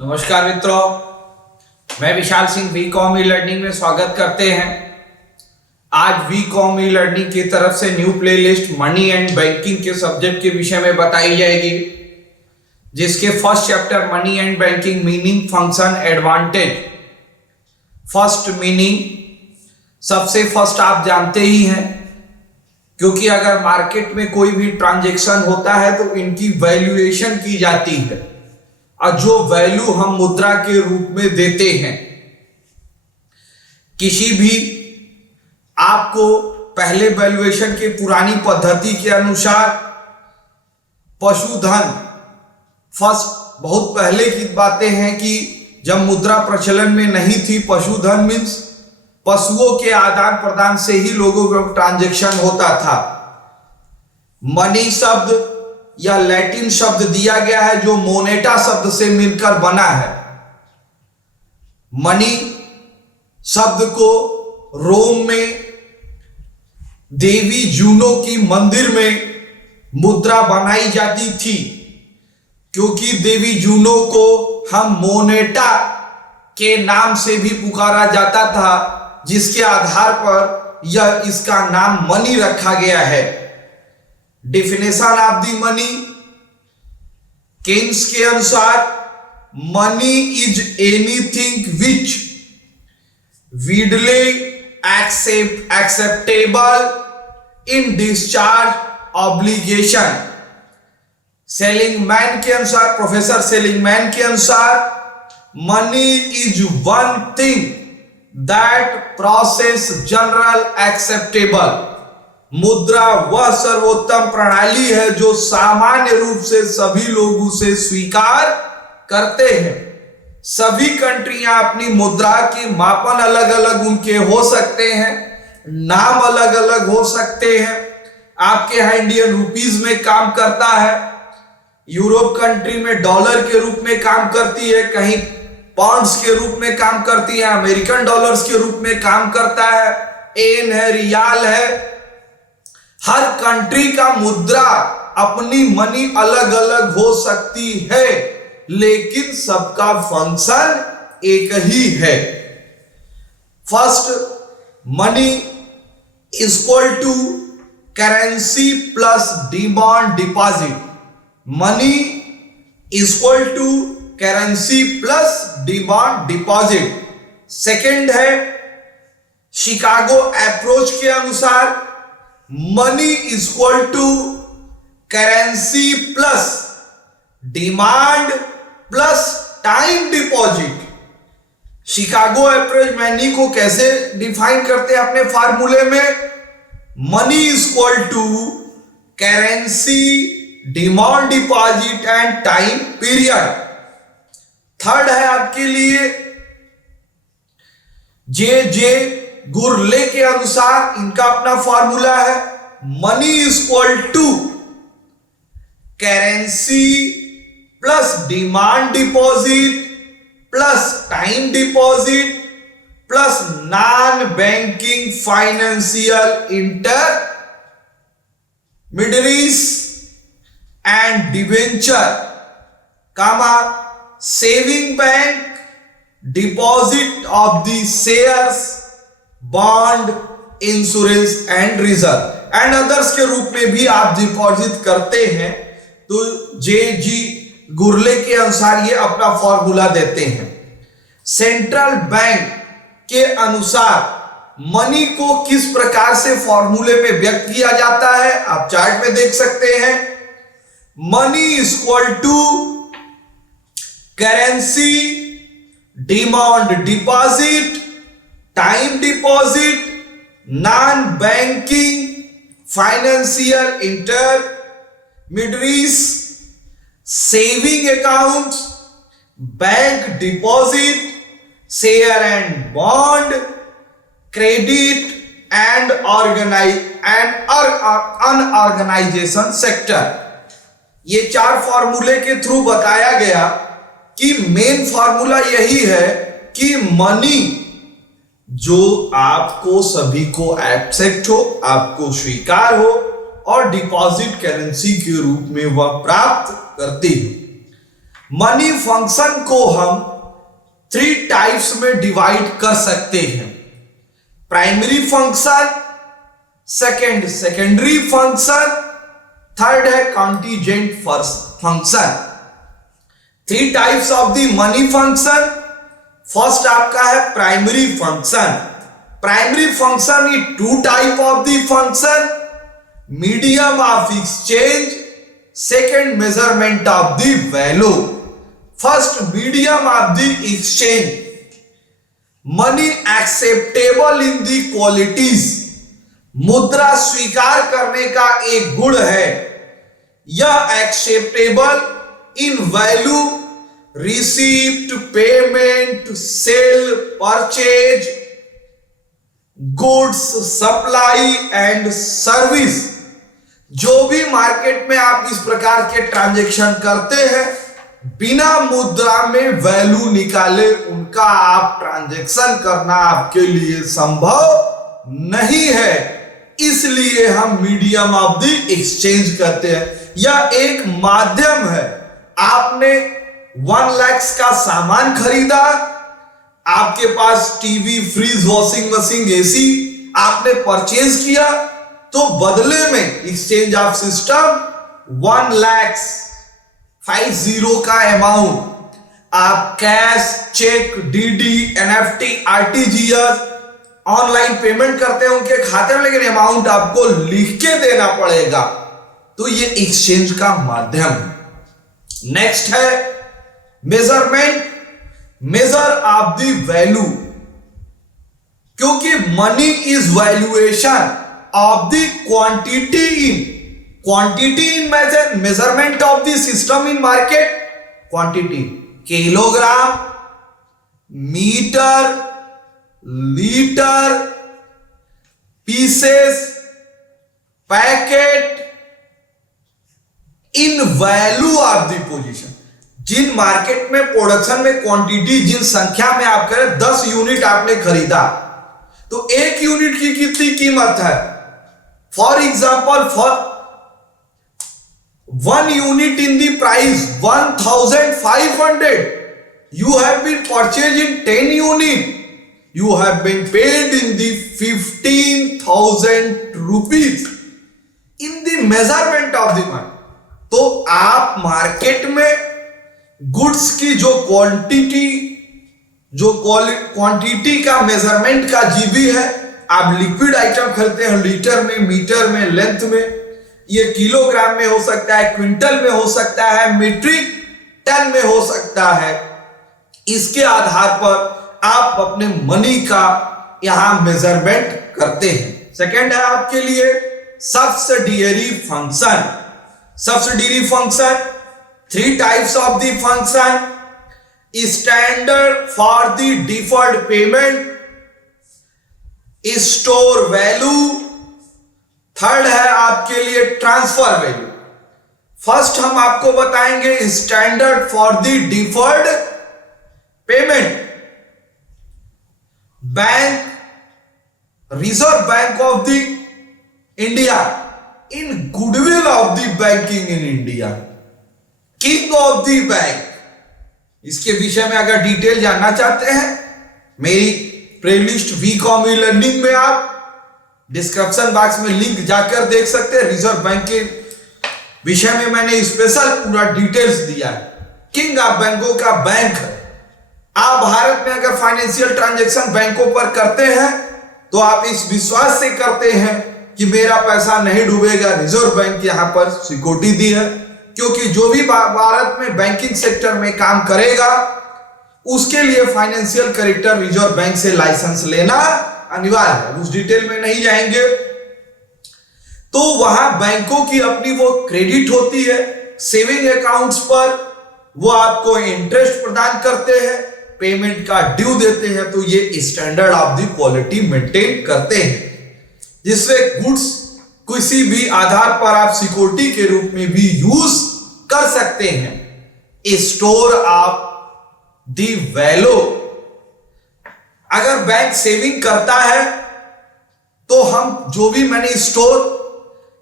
नमस्कार मित्रों, मैं Vishal Singh V com e learning में स्वागत करते हैं। आज वी कॉम ई लर्निंग की तरफ से new playlist money and banking के सब्जेक्ट के विषय में बताई जाएगी, जिसके first chapter money and banking meaning function advantage. First meaning सबसे फर्स्ट आप जानते ही हैं, क्योंकि अगर मार्केट में कोई भी ट्रांजैक्शन होता है तो इनकी वैल्यूएशन की जाती है और जो वैल्यू हम मुद्रा के रूप में देते हैं। किसी भी आपको पहले वैल्यूएशन के पुरानी पद्धति के अनुसार पशुधन, फर्स्ट बहुत पहले की बातें हैं कि जब मुद्रा प्रचलन में नहीं थी, पशुधन मीन्स पशुओं के आदान प्रदान से ही लोगों का ट्रांजैक्शन होता था। मनी शब्द या लैटिन शब्द दिया गया है जो मोनेटा शब्द से मिलकर बना है। मनी शब्द को रोम में देवी जूनो की मंदिर में मुद्रा बनाई जाती थी, क्योंकि देवी जूनो को हम मोनेटा के नाम से भी पुकारा जाता था, जिसके आधार पर यह इसका नाम मनी रखा गया है। Definition of the money, Keynes के अनुसार money is anything which widely acceptable in discharge obligation. Seligman के अनुसार, प्रोफेसर सेलिंगमैन के अनुसार, money is one thing that process general acceptable. मुद्रा वह सर्वोत्तम प्रणाली है जो सामान्य रूप से सभी लोग उसे स्वीकार करते हैं। सभी कंट्रियां अपनी मुद्रा के मापन अलग अलग उनके हो सकते हैं, नाम अलग अलग हो सकते हैं। आपके यहाँ इंडियन रुपीस में काम करता है, यूरोप कंट्री में डॉलर के रूप में काम करती है, कहीं पाउंड्स के रूप में काम करती है, अमेरिकन डॉलर्स के रूप में काम करता है, एन है, रियाल है। हर कंट्री का मुद्रा अपनी मनी अलग अलग हो सकती है, लेकिन सबका फंक्शन एक ही है। First, money equal to currency plus demand deposit. Money equal to currency plus demand deposit. Second है, शिकागो अप्रोच के अनुसार money equal to currency plus demand plus time deposit. Chicago approach money को कैसे define करते हैं अपने फार्मूले में? Money equal to currency, demand deposit and time period. Third है आपके लिए जे गुरले के अनुसार, इनका अपना फॉर्मूला है money equal to currency plus demand deposit plus time deposit plus non banking financial intermediaries and debenture, comma saving bank, deposit of the shares, bond, insurance and reserve and others के रूप में भी आप deposit करते हैं। तो जी गुरले के अनुसार ये अपना फॉर्मूला देते हैं। सेंट्रल बैंक के अनुसार मनी को किस प्रकार से फॉर्मूले में व्यक्त किया जाता है आप चार्ट में देख सकते हैं। Money equal to currency, demand deposit, time deposit, non banking financial intermediaries, saving account, bank deposit, share and bond, credit and unorganisation sector. ये चार फॉर्मूले के थ्रू बताया गया कि मेन फॉर्मूला यही है कि मनी जो आपको सभी को एक्सेप्ट हो, आपको स्वीकार हो, और डिपॉजिट करेंसी के रूप में वह प्राप्त करती हो। मनी फंक्शन को हम 3 टाइप्स में डिवाइड कर सकते हैं। Primary function, second secondary function, third है contingent function. 3 types of the money function. First आपका है primary function. Primary function is 2 type of the function, medium of exchange, second measurement of the value. First, medium of the exchange, money acceptable in the qualities, मुद्रा स्वीकार करने का एक गुण है। यह acceptable in value, receipt, payment, sale, purchase, goods, supply and service. जो भी मार्केट में आप इस प्रकार के ट्रांजैक्शन करते हैं, बिना मुद्रा में वैल्यू निकाले उनका आप ट्रांजैक्शन करना आपके लिए संभव नहीं है। इसलिए हम मीडियम ऑफ द एक्सचेंज करते हैं। यह एक माध्यम है। आपने 1 लाख का सामान खरीदा, आपके पास TV, fridge, washing machine, AC आपने परचेज किया, तो बदले में एक्सचेंज ऑफ सिस्टम 1,50,000 का अमाउंट आप cash, cheque, DD, NEFT, RTGS online payment करते हैं उनके खाते में, लेकिन अमाउंट आपको लिख के देना पड़ेगा। तो ये एक्सचेंज का माध्यम है। नेक्स्ट है measurement, measure of the value, क्योंकि money is valuation of the quantity in measurement of the system in market. Quantity kilogram, metre, litre, pieces, packet, in value of the position. जिन market में production में quantity, जिन संख्या में आप करें 10 unit आपने खरीदा, तो 1 यूनिट की कितनी कीमत है? For example, for 1 unit in the price 1,500, you have been purchased in 10 unit, you have been paid in the 15,000 rupees in the measurement of the money। तो आप मार्केट में गुड्स की जो क्वांटिटी का मेजरमेंट का जीबी है, आप liquid item खरीदते हैं लीटर में, मीटर में, लेंथ में, ये किलोग्राम में हो सकता है, क्विंटल में हो सकता है, मीट्रिक टन में हो सकता है। इसके आधार पर आप अपने मनी का यहां मेजरमेंट करते हैं। सेकंड है आपके लिए subsidiary function. Subsidiary function 3 types of the function, standard for the deferred payment, store value, third है आपके लिए ट्रांसफर वैल्यू। फर्स्ट हम आपको बताएंगे standard for the deferred payment. Bank, reserve bank of the India in goodwill of the banking in India, king of the bank. इसके विषय में अगर डिटेल जानना चाहते हैं, मेरी प्लेलिस्ट वीकॉम ई लर्निंग में आप डिस्क्रिप्शन बॉक्स में लिंक जाकर देख सकते हैं। रिजर्व बैंक के विषय में मैंने स्पेशल पूरा डिटेल्स दिया है। किंग ऑफ बैंकों का बैंक है। आप भारत में अगर फाइनेंशियल ट्रांजैक्शन बैंकों पर करते हैं तो आप इस विश्वास से करते हैं कि मेरा पैसा नहीं डूबेगा। रिजर्व बैंक यहां पर सिक्योरिटी दी है, क्योंकि जो भी भारत में बैंकिंग सेक्टर में काम करेगा उसके लिए फाइनेंशियल करेक्टर रिजर्व बैंक से लाइसेंस लेना अनिवार्य है। उस डिटेल में नहीं जाएंगे। तो वहां बैंकों की अपनी वो क्रेडिट होती है, सेविंग अकाउंट्स पर वो आपको इंटरेस्ट प्रदान करते हैं, पेमेंट का ड्यू देते हैं। तो ये standard of the quality maintain करते हैं, जिससे गुड्स किसी भी आधार पर आप सिक्योरिटी के रूप में भी यूज कर सकते हैं। स्टोर ऑफ द वैल्यू, अगर बैंक सेविंग करता है तो हम जो भी मनी स्टोर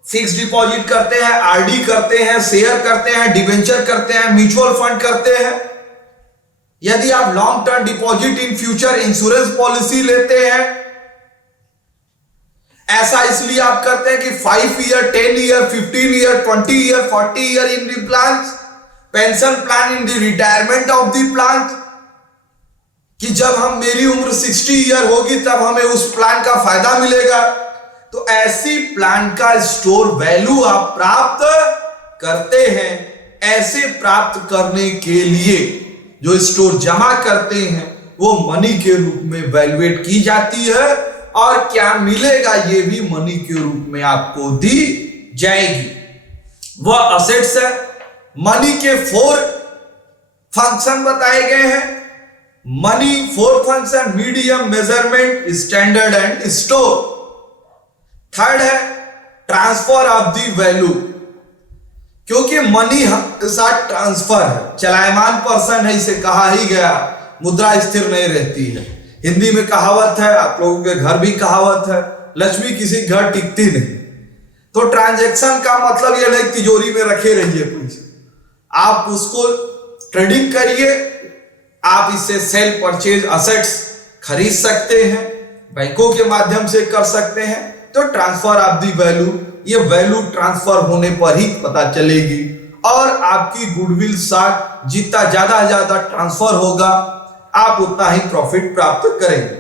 फिक्स डिपॉजिट करते हैं, आरडी करते हैं, शेयर करते हैं, डिबेंचर करते हैं, म्यूचुअल फंड करते हैं। यदि आप long term deposit in future insurance policy लेते हैं, ऐसा इसलिए आप करते हैं कि 5 year, 10 year, 15 year, 20 year, 40 year in the plan, pension plan in the retirement of the plan, कि जब हम मेरी उम्र 60 ईयर होगी तब हमें उस प्लान का फायदा मिलेगा। तो ऐसी प्लान का स्टोर वैल्यू आप प्राप्त करते हैं। ऐसे प्राप्त करने के लिए जो स्टोर जमा करते हैं वो मनी के रूप में वैल्यूएट की जाती है, और क्या मिलेगा ये भी मनी के रूप में आपको दी जाएगी। वह असेट्स है। मनी के 4 फंक्शन बताए गए हैं। Money 4 function: medium, measurement, standard and store. Third है ट्रांसफर ऑफ द वैल्यू, क्योंकि मनी के साथ ट्रांसफर है, चलायमान पर्सन है, इसे कहा ही गया मुद्रा स्थिर नहीं रहती है। हिंदी में कहावत है, आप लोगों के घर भी कहावत है, लक्ष्मी किसी घर टिकती नहीं। तो ट्रांजैक्शन का मतलब यह नहीं तिजोरी में रखे रहिए कुछ, आप उसको ट्रेडिंग करिए, आप इससे सेल परचेज असेट्स खरीद सकते हैं, बैंकों के माध्यम से कर सकते हैं। तो ट्रांसफर ऑफ दी वैल्यू, ये वैल्यू ट्रांसफर होने पर ही पता चलेगी, और आपकी गुडविल साथ जितना ज्यादा ट्रांसफर होगा आप उतना ही प्रॉफिट प्राप्त करेंगे।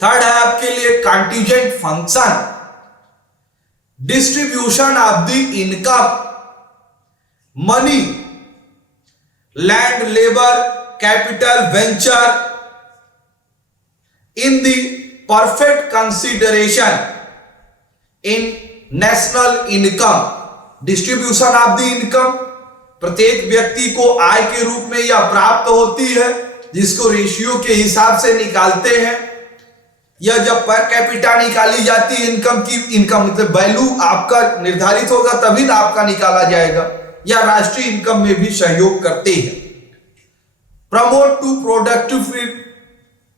थर्ड है आपके लिए contingent function: distribution of the income, money, land, labour, capital, venture in the perfect consideration in national income। Distribution of the income, प्रत्येक व्यक्ति को आय के रूप में यह प्राप्त होती है, जिसको रेशियो के हिसाब से निकालते हैं। यह जब पर कैपिटा निकाली जाती है इनकम की, इनकम मतलब वैल्यू आपका निर्धारित होगा तभी ना आपका निकाला जाएगा, या राष्ट्रीय इनकम में भी सहयोग करते हैं। Promote to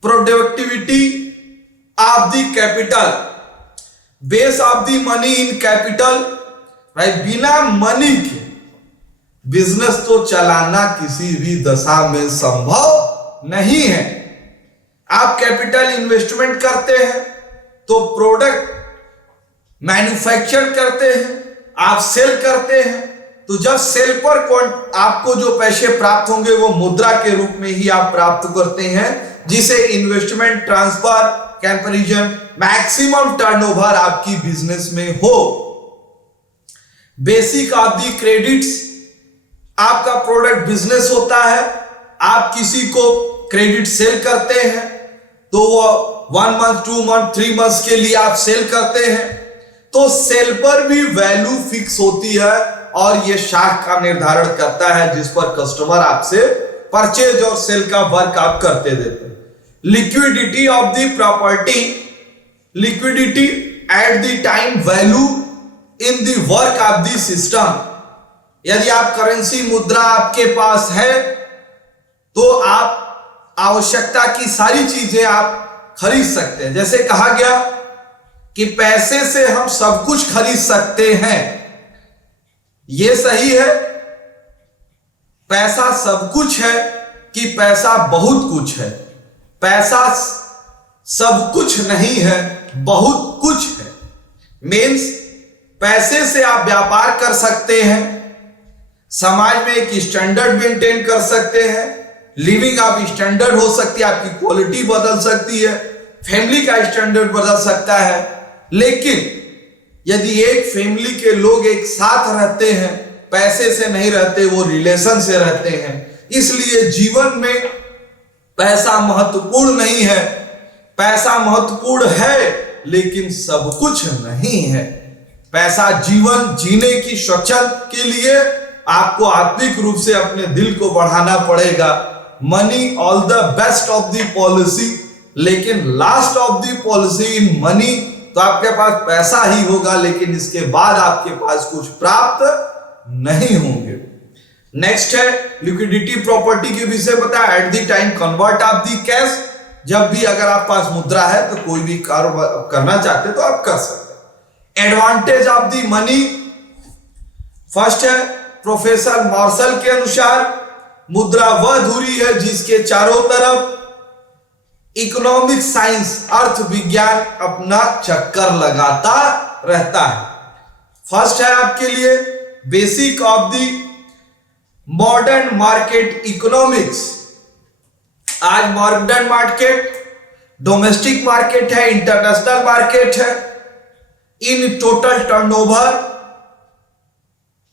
productivity of the capital, base of the money in capital. भाई बिना मनी के बिजनेस तो चलाना किसी भी दशा में संभव नहीं है। आप कैपिटल इन्वेस्टमेंट करते हैं तो प्रोडक्ट मैन्युफैक्चर करते हैं, आप सेल करते हैं, तो जब सेल पर आपको जो पैसे प्राप्त होंगे वो मुद्रा के रूप में ही आप प्राप्त करते हैं, जिसे investment transfer comparison maximum turnover आपकी बिजनेस में हो। बेसिक ऑफ दी क्रेडिट्स, आपका प्रोडक्ट बिजनेस होता है, आप किसी को क्रेडिट सेल करते हैं तो वो 1 मंथ 2 मंथ 3 मंथ के लिए आप सेल करते हैं, तो सेल पर भी वैल्यू फिक्स होती है, और ये शाख का निर्धारण करता है जिस पर कस्टमर आपसे परचेज और सेल का वर्क आप करते देते हैं। Liquidity of the property, liquidity at the time value in the work of the system. यदि आप करेंसी मुद्रा आपके पास है तो आप आवश्यकता की सारी चीजें आप खरीद सकते हैं। जैसे कहा गया कि पैसे से हम सब कुछ खरीद सकते हैं, यह सही है। पैसा सब कुछ है कि पैसा बहुत कुछ है? पैसा सब कुछ नहीं है, बहुत कुछ है। मीन्स पैसे से आप व्यापार कर सकते हैं, समाज में एक स्टैंडर्ड मेंटेन कर सकते हैं, लिविंग आप स्टैंडर्ड हो सकती है, आपकी क्वालिटी बदल सकती है, फैमिली का स्टैंडर्ड बदल सकता है। लेकिन यदि एक फैमिली के लोग एक साथ रहते हैं, पैसे से नहीं रहते, वो रिलेशन से रहते हैं। इसलिए जीवन में पैसा महत्वपूर्ण नहीं है, पैसा महत्वपूर्ण है लेकिन सब कुछ नहीं है। पैसा जीवन जीने की सक्षमता के लिए आपको आत्मिक रूप से अपने दिल को बढ़ाना पड़ेगा। Money all the best of the policy, लेकिन last of the policy in money, तो आपके पास पैसा ही होगा लेकिन इसके बाद आपके पास कुछ प्राप्त नहीं होंगे। नेक्स्ट है लिक्विडिटी प्रॉपर्टी के विषय बताया। At the time convert of the cash, जब भी अगर आप पास मुद्रा है तो कोई भी कारोबार करना चाहते तो आप कर सकते हैं। Advantage of the money. First है, प्रोफेसर मार्शल के अनुसार मुद्रा वह धुरी है जिसके चारों तरफ इकोनॉमिक साइंस अर्थ विज्ञान अपना चक्कर लगाता रहता है। फर्स्ट है आपके लिए basic of the modern market economics. आज मॉडर्न मार्केट डोमेस्टिक मार्केट है, इंटरनेशनल मार्केट है। In total turnover,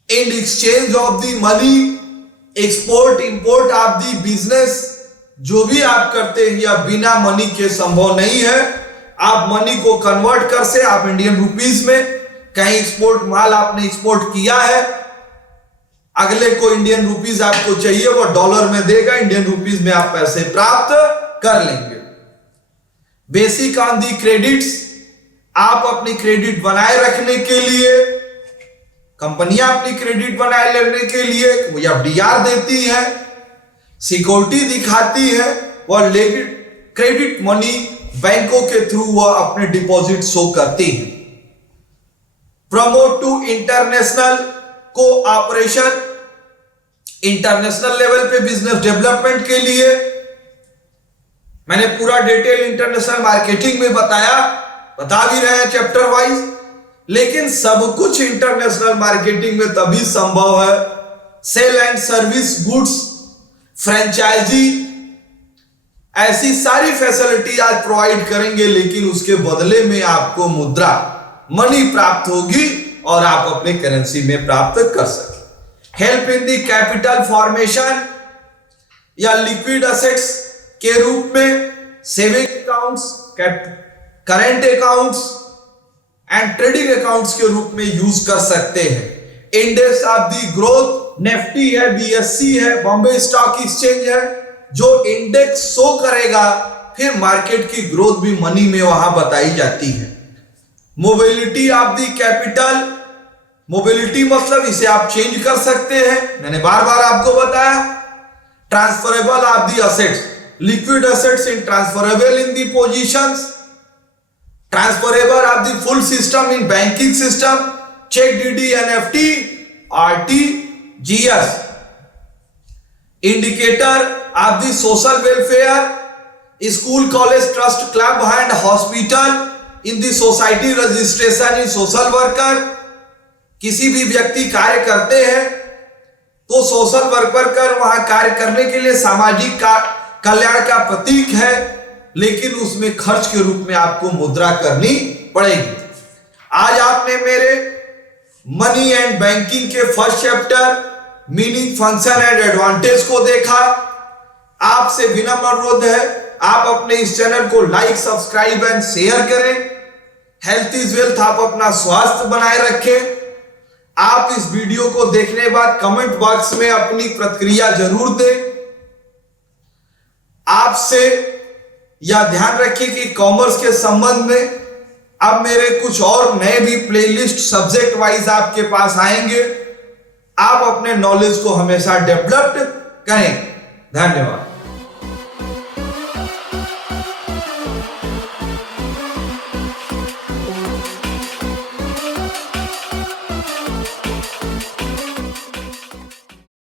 in exchange of the money, export import of the business, जो भी आप करते हैं यह बिना मनी के संभव नहीं है। आप मनी को कन्वर्ट कर से आप इंडियन रुपीस में, कहीं एक्सपोर्ट माल आपने एक्सपोर्ट किया है, अगले को इंडियन रुपीस आपको चाहिए, वो डॉलर में देगा, इंडियन रुपीस में आप पैसे प्राप्त कर लेंगे। बेसिक ऑन दी क्रेडिट्स, आप अपनी क्रेडिट बनाए रखने के लिए, कंपनियां अपनी क्रेडिट बनाए रखने के लिए एफडीआर देती है, सिक्योरिटी दिखाती है, वह क्रेडिट मनी बैंकों के थ्रू वह अपने डिपॉजिट शो करती है। Promote to international cooperation, international level पे बिजनेस डेवलपमेंट के लिए मैंने पूरा डिटेल इंटरनेशनल मार्केटिंग में बता भी रहे हैं चैप्टर वाइज, लेकिन सब कुछ इंटरनेशनल मार्केटिंग में तभी संभव है। Sale and service goods, franchisee, ऐसी सारी फैसिलिटी आज प्रोवाइड करेंगे, लेकिन उसके बदले में आपको मुद्रा मनी प्राप्त होगी और आप अपने करेंसी में प्राप्त कर सके। Help in the capital formation या लिक्विड एसेट्स के रूप में saving accounts, current accounts and trading accounts के रूप में यूज कर सकते हैं। Index of the growth, Nifty है, बीएससी है, बॉम्बे स्टॉक एक्सचेंज है, जो इंडेक्स शो करेगा, फिर मार्केट की ग्रोथ भी मनी में वहां बताई जाती है। Mobility of the capital, mobility मतलब इसे आप चेंज कर सकते हैं, मैंने बार बार आपको बताया। Transferable of the assets, liquid assets in transferable in the positions, transferable of the full system in banking system, cheque DD, NEFT, RTGS. Indicator of the social welfare, school, college, trust, club and hospital in the society, registration in social worker. किसी भी व्यक्ति कार्य करते हैं तो social worker कर वहां कार्य करने के लिए सामाजिक कल्याण का प्रतीक है, लेकिन उसमें खर्च के रूप में आपको मुद्रा करनी पड़ेगी। आज आपने मेरे मनी एंड बैंकिंग के first chapter meaning, function and advantage को देखा। आपसे विनम्र अनुरोध है, आप अपने इस चैनल को लाइक, सब्सक्राइब एंड शेयर करें। हेल्थ इज वेल्थ, आप अपना स्वास्थ्य बनाए रखें। आप इस वीडियो को देखने के बाद कमेंट बॉक्स में अपनी प्रतिक्रिया जरूर दें। आपसे यह ध्यान रखिए कि कॉमर्स के संबंध में अब मेरे कुछ और नए भी प्लेलिस्ट सब्जेक्ट वाइज आपके पास आएंगे। आप अपने नॉलेज को हमेशा डेवलप्ड करें। धन्यवाद।